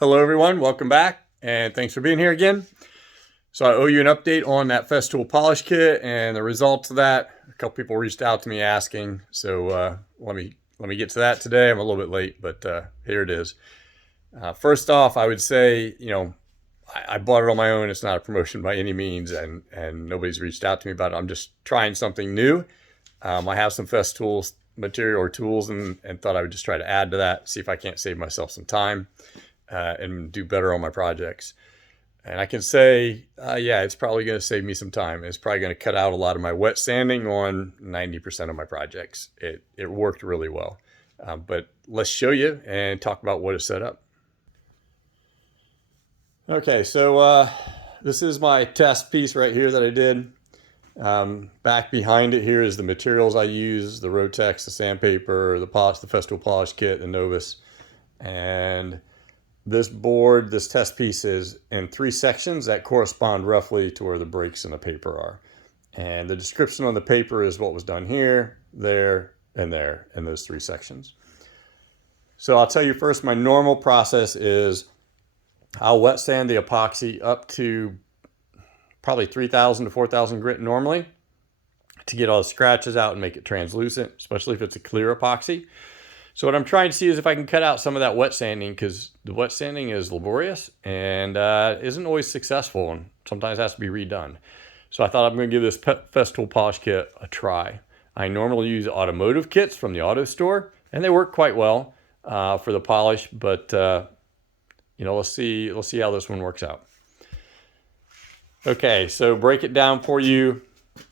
Hello everyone, welcome back and thanks for being here again. So I owe you an update on that Festool polish kit and the results of that. A couple people reached out to me asking, so let me get to that today. I'm a little bit late, but here it is. First off, I would say, I bought it on my own. It's not a promotion by any means, and nobody's reached out to me about it. I'm just trying something new. I have some Festool material or tools and thought I would just try to add to that, see if I can't save myself some time and do better on my projects. And I can say, yeah, it's probably going to save me some time. It's probably going to cut out a lot of my wet sanding on 90% of my projects. It worked really well. But let's show you and talk about what is set up. Okay, so this is my test piece right here that I did. Back behind it here is the materials I use, the rotex, the sandpaper, the Festool polish kit, the Novus. And this board, this test piece is in 3 sections that correspond roughly to where the breaks in the paper are. And the description on the paper is what was done here, there, and there in those 3 sections. So I'll tell you first, my normal process is I'll wet sand the epoxy up to probably 3,000 to 4,000 grit normally to get all the scratches out and make it translucent, especially if it's a clear epoxy. So what I'm trying to see is if I can cut out some of that wet sanding, because the wet sanding is laborious and isn't always successful and sometimes has to be redone. So I thought I'm going to give this Festool polish kit a try. I normally use automotive kits from the auto store and they work quite well for the polish, but let's see how this one works out. Okay, so break it down for you.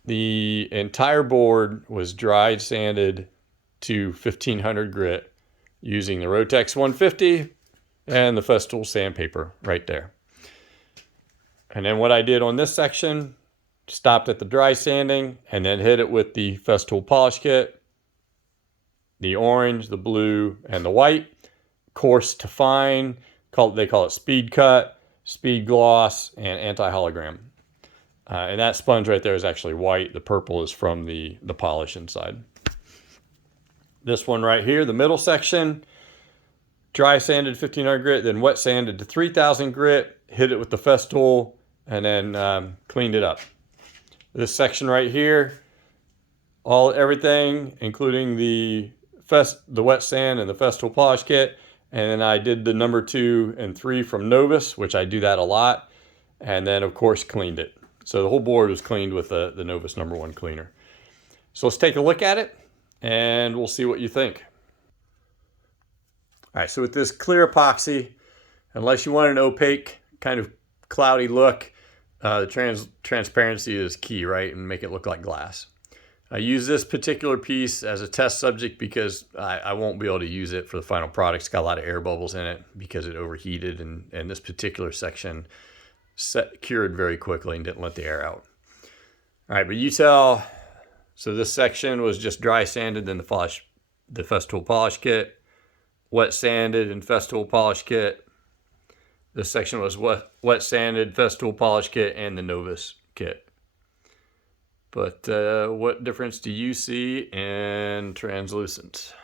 The entire board was dry sanded to 1500 grit using the Rotex 150 and the Festool sandpaper right there. And then what I did on this section, stopped at the dry sanding and then hit it with the Festool polish kit, the orange, the blue, and the white, coarse to fine, they call it speed cut, speed gloss, and anti-hologram. And that sponge right there is actually white. The purple is from the polish inside. This one right here, the middle section, dry sanded 1500 grit, then wet sanded to 3000 grit, hit it with the Festool, and then cleaned it up. This section right here, everything, including the wet sand and the Festool polish kit, and then I did the number 2 and 3 from Novus, which I do that a lot, and then of course cleaned it. So the whole board was cleaned with the Novus number 1 cleaner. So let's take a look at it and we'll see what you think. All right, so with this clear epoxy, unless you want an opaque kind of cloudy look, the transparency is key, right? And make it look like glass. I use this particular piece as a test subject because I won't be able to use it for the final product. It's got a lot of air bubbles in it because it overheated, and this particular section cured very quickly and didn't let the air out. All right, but so this section was just dry sanded in the Festool polish kit, wet sanded in Festool polish kit. This section was wet sanded, Festool polish kit, and the Novus kit. But what difference do you see in translucence?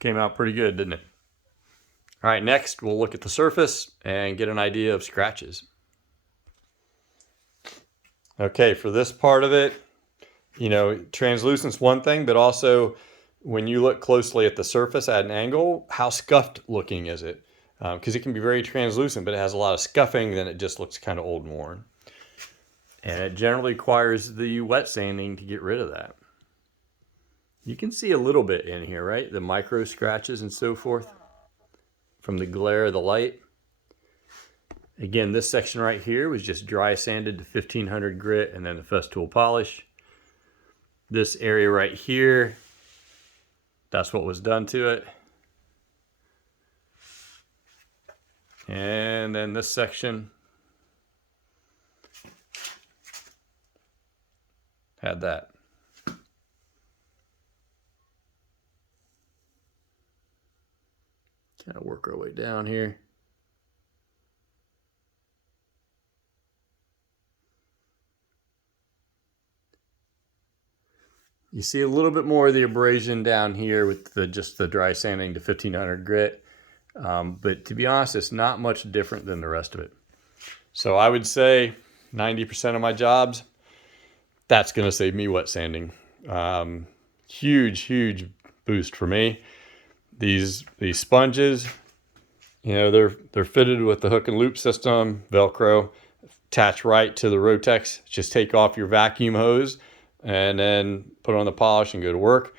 Came out pretty good, didn't it? All right, next we'll look at the surface and get an idea of scratches. Okay, for this part of it, translucence one thing, but also when you look closely at the surface at an angle, how scuffed looking is it? Because it can be very translucent, but it has a lot of scuffing, then it just looks kind of old and worn. And it generally requires the wet sanding to get rid of that. You can see a little bit in here, right? The micro scratches and so forth from the glare of the light. Again, this section right here was just dry sanded to 1500 grit and then the Festool polish. This area right here, that's what was done to it. And then this section had that. Kind of work our way down here. You see a little bit more of the abrasion down here with just the dry sanding to 1500 grit. But to be honest, it's not much different than the rest of it. So I would say 90% of my jobs, that's going to save me wet sanding. Huge boost for me. These sponges, you know, they're fitted with the hook and loop system, Velcro, attach right to the rotex. Just take off your vacuum hose and then put on the polish and go to work.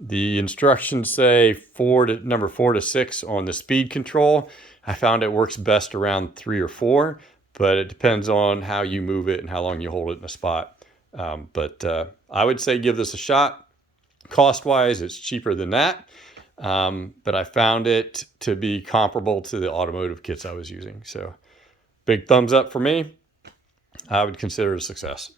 The instructions say number 4 to 6 on the speed control. I found it works best around 3 or 4, but it depends on how you move it and how long you hold it in a spot. But I would say give this a shot. Cost-wise, it's cheaper than that, but I found it to be comparable to the automotive kits I was using. So big thumbs up for me. I would consider it a success.